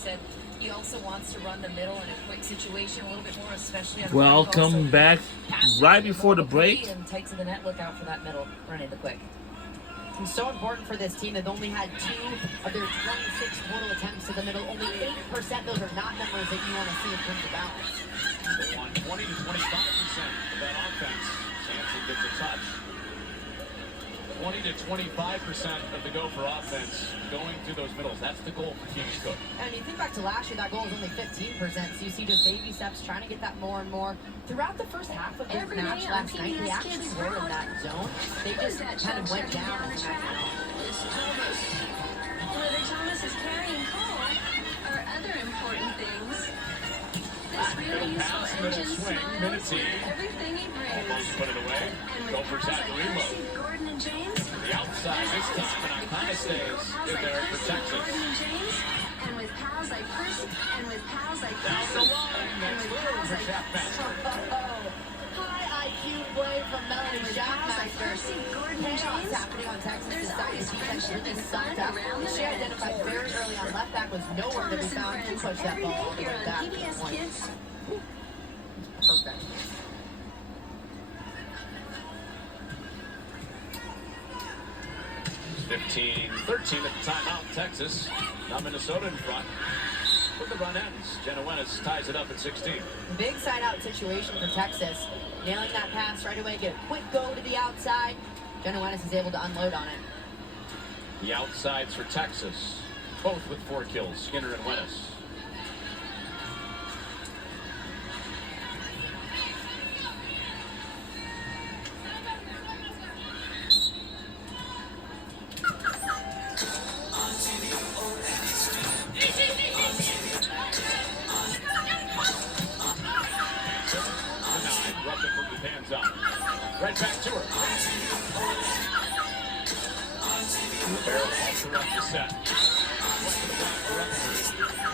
said he also wants to run the middle in a quick situation a little bit more, especially on Welcome back right before the break. And tight to the net, look out for that middle, running the quick. It's so important for this team. They've only had 2 of their 26 total attempts to the middle. Only 8%. Those are not numbers that you want to see in terms of balance. They want 20 to 25% of that offense. Sampson gets a touch. 20 to 25% of the Gopher offense going through those middles. That's the goal for Kiwi Cook. And you think back to last year, that goal was only 15%. So you see just baby steps trying to get that more and more. Throughout the first half of this match last night, they actually were in that zone. They just kind of went down as the match went on. Whether Thomas is carrying coal or other important things, this really useful engine smiles everything he brings. Almost put it away. Gophers have to reload. Gordon and James. The outside this time, and Icona stays in there for Texas. Gordon and James, and with pals like Percy, and with pals like Down the Percy, line, and next with move pals for like Oh, high IQ play from Melanie Schaffmeister. Gordon and Chaos James. happening on Texas' There's side. always Defense friendship really and sucked fun up. around the She net. identified very early on. Left back was nowhere to be Thomas and found. She friends, pushed that every ball day all the here way on back to the PBS point. Kids. Perfect. It's 15-13 at the timeout. Texas. Now Minnesota in front. When the run ends, Jenna Wennes ties it up at 16. Big side out situation for Texas. Nailing that pass right away, get a quick go to the outside. Jenna Wennes is able to unload on it. The outsides for Texas, both with 4 kills, Skinner and Wennes. Right back to her. Barrel also up the set.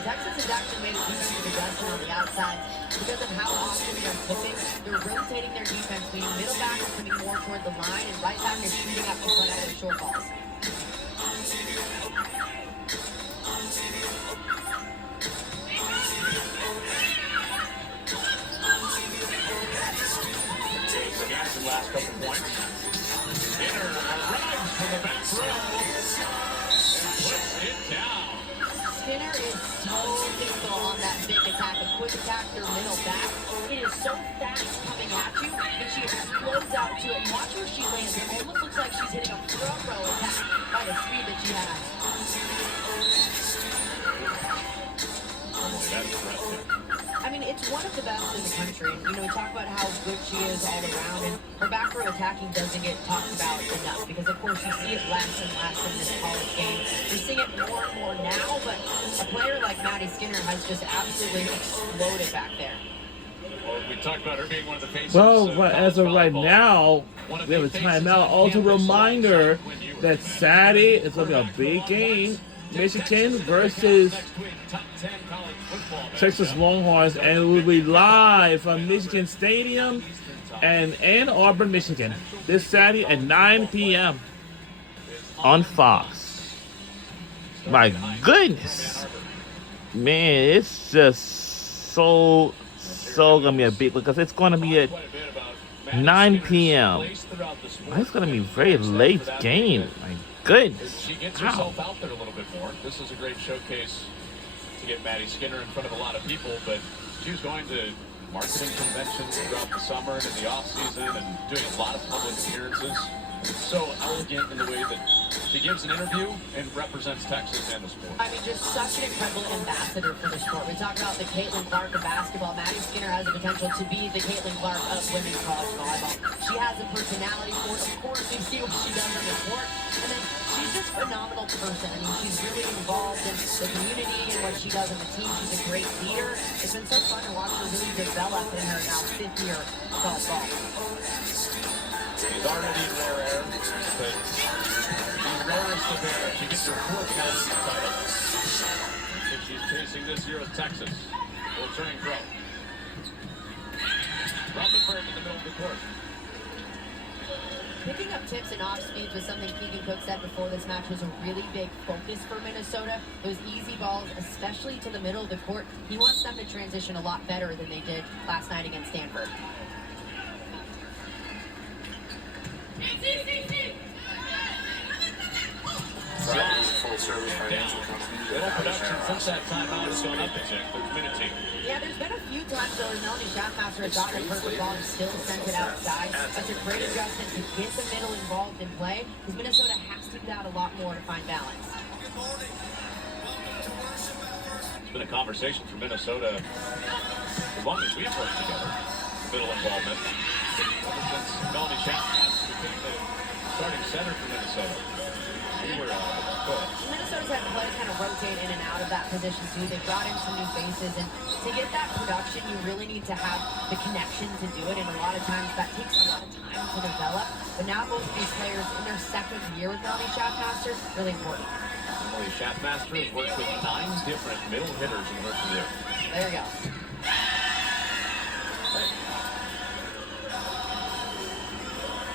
Texas has actually made a defensive adjustment on the outside because of how often they're flipping. They're rotating their defense, meaning middle back is coming more toward the line, and right back is shooting up to front out of short balls. Last couple points. Skinner arrives from the back row and puts it down. Skinner is so lethal on that big attack, a quick attack through middle back. It is so fast coming at you that she explodes out to it. Watch where she lands. It almost looks like she's hitting a front row attack by the speed that she has. I mean, it's one of the best in the country. You know, we talk about how good she is all around, and her back row attacking doesn't get talked about enough because, of course, you see it less and less in this college game. You're seeing it more and more now, but a player like Maddie Skinner has just absolutely exploded back there. Well, we talked about her being one of the faces. Well, as of right now, we have a timeout. Also, a reminder that Saturday is going to be a big game. Michigan versus Texas Longhorns, and we'll be live from Michigan Stadium and Ann Arbor, Michigan, this Saturday at 9 p.m. on Fox. My goodness, man, it's just so gonna be a big, because it's gonna be at 9 p.m. It's gonna be a very late game. My goodness. She gets herself out there a little bit more. This is a great showcase to get Maddie Skinner in front of a lot of people, but she was going to marketing conventions throughout the summer and in the off-season and doing a lot of public appearances. So elegant in the way that she gives an interview and represents Texas and the sport. I mean, just such an incredible ambassador for the sport. We talk about the Caitlin Clark of basketball. Maddie Skinner has the potential to be the Caitlin Clark of women's college volleyball. She has a personality for it. Of course, you see what she does on the court. And then she's just a phenomenal person. I mean, she's really involved in the community and what she does on the team. She's a great leader. It's been so fun to watch her really develop in her now 5th year of college ball. She's already rare, but the rarest of rare. She gets her 4th national title. And she's chasing this year with Texas. Returning pro. Rutherford in the middle of the court. Picking up tips and off speeds was something Keegan Cook said before this match was a really big focus for Minnesota. Those easy balls, especially to the middle of the court, he wants them to transition a lot better than they did last night against Stanford. Full service financial company. Little production since that time out has gone up a tick. There's Minute. Yeah, there's been a few times though where Melanie Schaffmaster has gotten a perfect ball and still sent it outside. That's a great adjustment to get the middle involved in play, because Minnesota has to do that a lot more to find balance. It's been a conversation for Minnesota as long as we've worked together. Middle involvement. Ever since Melanie Schaffmaster became the starting center for Minnesota. We were go ahead. Minnesota's had players kind of rotate in and out of that position too. They brought in some new faces, and to get that production, you really need to have the connection to do it. And a lot of times that takes a lot of time to develop. But now both of these players in their second year with Melanie Schaffmaster, really important. Emily Schaffmaster has worked with 9 different middle hitters in her career. There you go.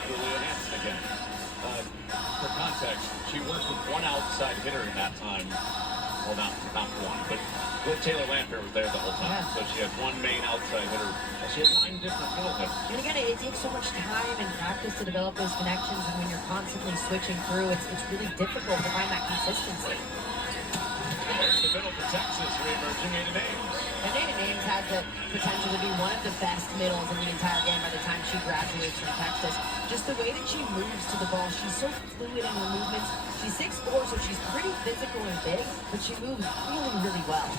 Julia Hansen again. For context, she worked with 1 outside hitter in that time. Well, not 1, but with Taylor Lampier was there the whole time. Yeah. So she had 1 main outside hitter. She had 9 different middle hitters. And again, it takes so much time and practice to develop those connections, and when you're constantly switching through, it's really difficult to find that consistency. There's the middle for Texas, re-emerging Aiden Ames. And Aiden Ames has the potential to be one of the best middles in the entire game by the time she graduates from Texas. Just the way that she moves to the ball, she's so fluid in her movements. She's 6'4", so she's pretty physical and big, but she moves really, really well.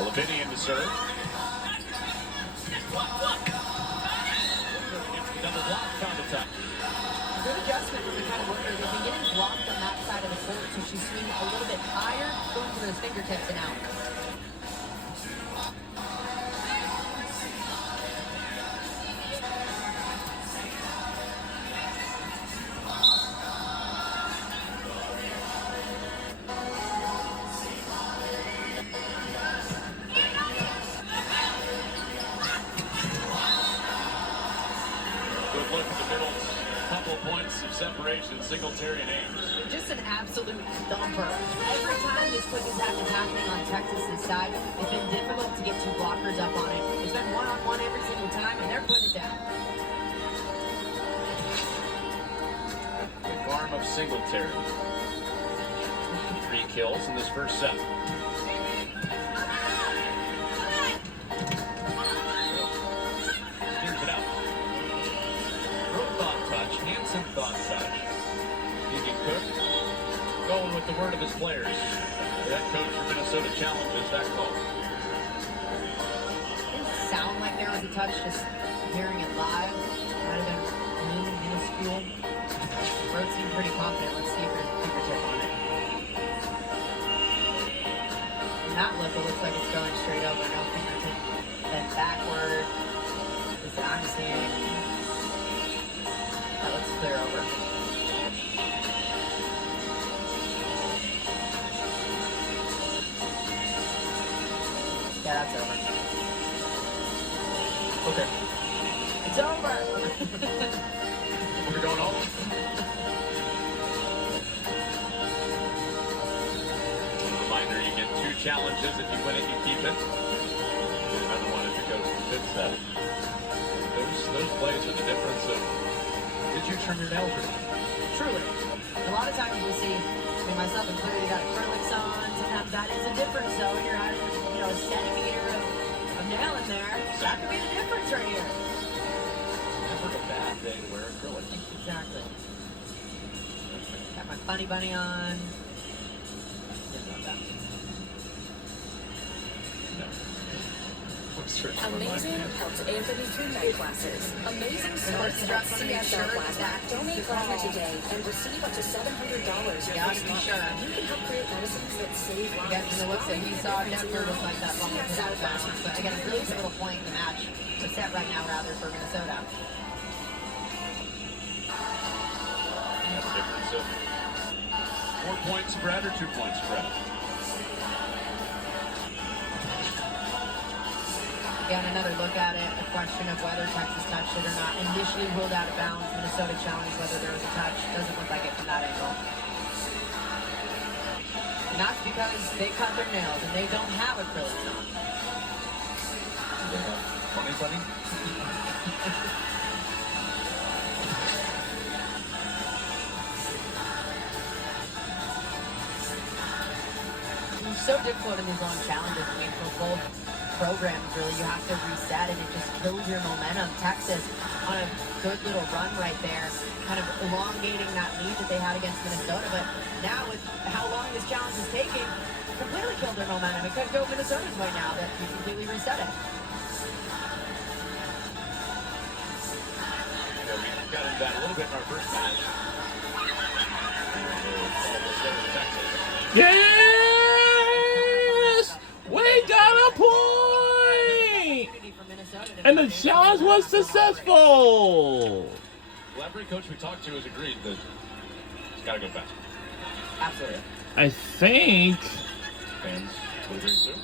Lavinian to serve. Double block, found a touch. Good adjustment from the kind of worker. They've been getting blocked on that side of the court, so she's swinging a little bit higher, going for those fingertips and out. Good look at the middle. Couple points of separation, Singletary and Ames. Just an absolute thumper. Every time this quick attack is happening on Texas' side, it's been difficult to get 2 blockers up on it. It's been one-on-one every single time, and they're putting it down. The arm of Singletary. 3 kills in this first set. Clears it out. Brooke thought touch, Hansen thought touch. Keegan Cook going with the word of his players. That coach for Minnesota challenges that call. Didn't sound like there was a touch, just hearing it live. Might have been really minuscule. Brooke seemed pretty confident. Let's see if there's a fingertip on it. From that look, it looks like it's going straight over. No fingertip. Then backward. This I'm seeing. That looks clear over. Yeah, that's over. Okay. It's over! We're going home. Reminder, you get 2 challenges. If you win it, you keep it. Another one if it goes to 5th set. Those plays are the difference of, did you trim your nails or not? Truly. A lot of times we see, myself included, you got acrylics on. Sometimes that is a difference, though. When you're having, a centimeter of nail in there, that could be the difference right here. Never a bad day to wear acrylic. Exactly. Got my funny bunny on. Didn't want that. No. Amazing helps Anthony through night classes. Amazing starts you at just wanna make sure CSL it's Plasma. Donate plasma today and receive up to $700 your Yeah, first to be month. sure. You can help create medicines that save lives. Again, from the looks that he saw, Denver looks like that ball was CSL out of bounds. But again, a really pivotal point in the match. The set right now, rather, for Minnesota. That's a difference of 4-point spread or 2-point spread. Again, another look at it, a question of whether Texas touched it or not. Initially ruled out of bounds. Minnesota challenged whether there was a touch. Doesn't look like it from that angle. And that's because they cut their nails and they don't have acrylics on. Funny. It's so difficult in these long challenges. I mean, for both programs, really, you have to reset and it just kills your momentum. Texas on a good little run right there, kind of elongating that lead that they had against Minnesota. But now with how long this challenge is taking, completely killed their momentum. It could go Minnesota's way now that you completely reset it. Yeah, we got into that a little bit in our first match. Yes! We got a point! And the challenge was successful! Well, every coach we talked to has agreed that it's got to go faster. Absolutely. I think Fans would agree too. I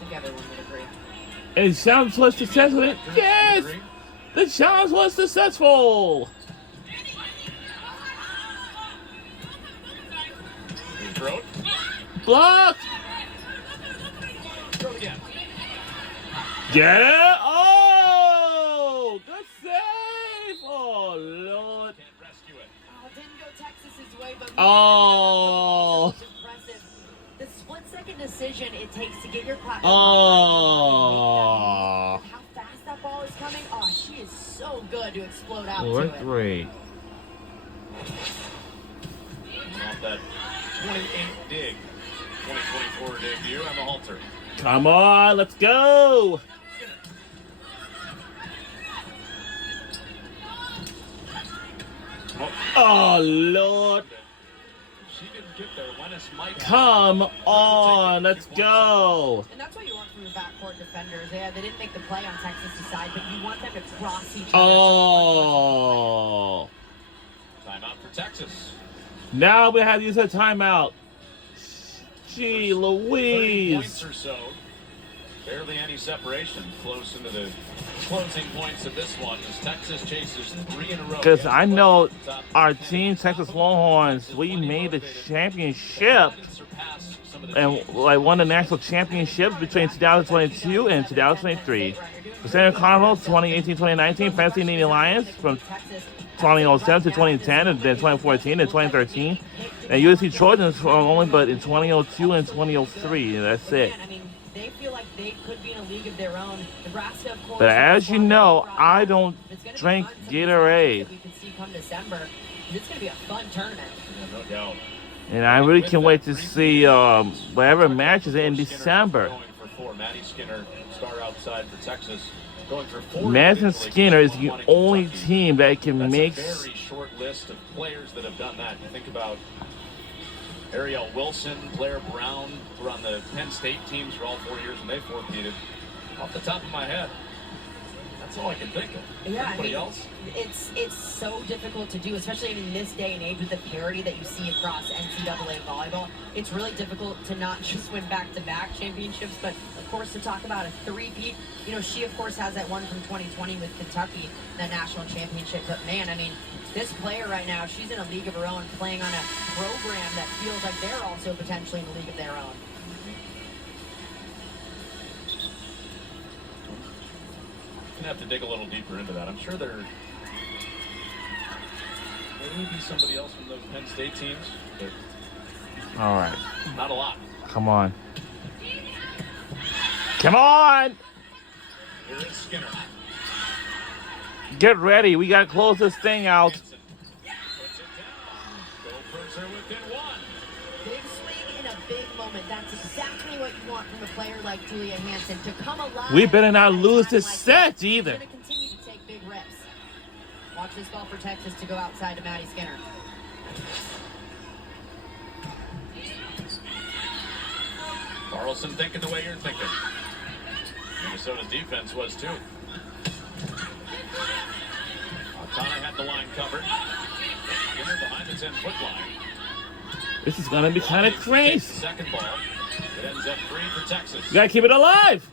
think everyone would agree. the challenge was successful. Yes! Agree? The challenge was successful! Throw it. Blocked! Throw it again. Get it! Oh! Good save! Oh, Lord. Can't rescue it. Oh, didn't go Texas's way, but Oh. It's impressive. The split-second decision it takes to get your platform. Oh. How fast that ball is coming. Oh, she is so good to explode out What to it. great. Off that 28 dig. 2024 debut, Emma Halter. Come on, let's go! Oh, Lord. She didn't get there. Lennis might. Come on, let's go! And that's what you want from your backcourt defenders. They didn't make the play on Texas' side, but you want them to cross each other. Oh. Timeout for Texas. Now we have to use a timeout. Gee 30 Louise. points or so. Barely any separation. Close into the closing points of this one as Texas chases 3 in a row. Because I know our team, Texas Longhorns, we made the championship and like won the national championships between 2022 and 2023. The San Cardinals 2018-2019, Penn Navy Lions from 2007 to 2010, and then 2014 and 2013, and USC Trojans only but in 2002 and 2003. That's it. I mean, they feel like they could be in a league of their own. Nebraska, of course. But as you know, I don't It's gonna be drink fun. Gatorade, We could see come December. It's going to be a fun tournament. No doubt. and I really can't wait to see whatever matches in December. Going for 4. Maddie Skinner, star outside for Texas. Going for 4. Madison individually, Skinner is the one in only Kentucky. team that can That's make. a very short list of players that have done that. You think about Ariel Wilson, Blair Brown, who were on the Penn State teams for all 4 years and they forfeited. Off the top of my head, that's all I can think of. Yeah, Anybody else? It's so difficult to do, especially in this day and age with the parity that you see across NCAA volleyball. It's really difficult to not just win back-to-back championships, but of course to talk about a three-peat. You know, she of course has that one from 2020 with Kentucky, that national championship. But man, I mean, this player right now, she's in a league of her own, playing on a program that feels like they're also potentially in a league of their own. Gonna have to dig a little deeper into that. I'm sure there may be somebody else from those Penn State teams, but All right, not a lot. come on, come on, Here is Skinner. get ready. We gotta close this thing out. Hansen puts it down. Gophers are within 1. Big swing in a big moment. That's exactly what you want from a player like Julia Hansen to come alive. We better not at a lose time this like set that. either. She's going to continue to take big rips. Watch this ball for Texas to go outside to Maddie Skinner. Carlson thinking the way you're thinking. Minnesota's defense was too. O'Connor had the line covered. Skinner behind the 10-foot line. This is gonna be kind of Takes crazy. the second ball. It ends up 3 for Texas. You gotta keep it alive.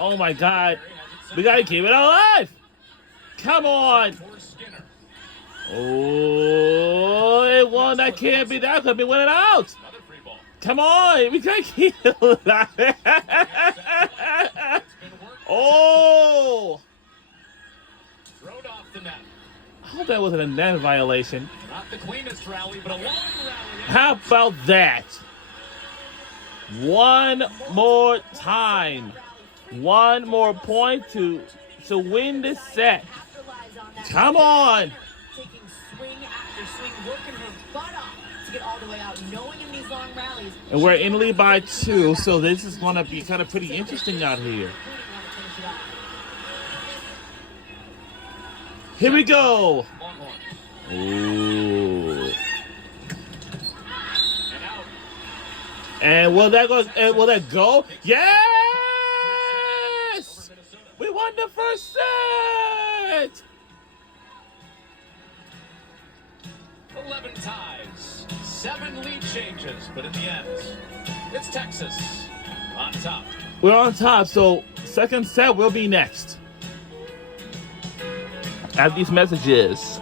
Oh my God. Has it We gotta keep it alive. Come on. For Skinner. Oh, it won. That can't be. That could be winning out. Another free ball. Come on. We gotta keep it alive. It's been worked. Oh. Throwed off the net. I hope that wasn't a net violation. Not the cleanest rally, but a long rally. How about that? One more time. One more point to win this set. Capitalize on that. Come on. Taking swing after swing, working her butt off to get all the way out, knowing in these long rallies. And we're in the lead by 2, so this is going to be kind of pretty interesting out here. Here we go. Longhorn. Ooh. And out. And will that go? And will that go? Yes! Minnesota. We won the first set. 11 ties. 7 lead changes, but in the end, it's Texas on top. We're on top, so second set will be next. Add these messages.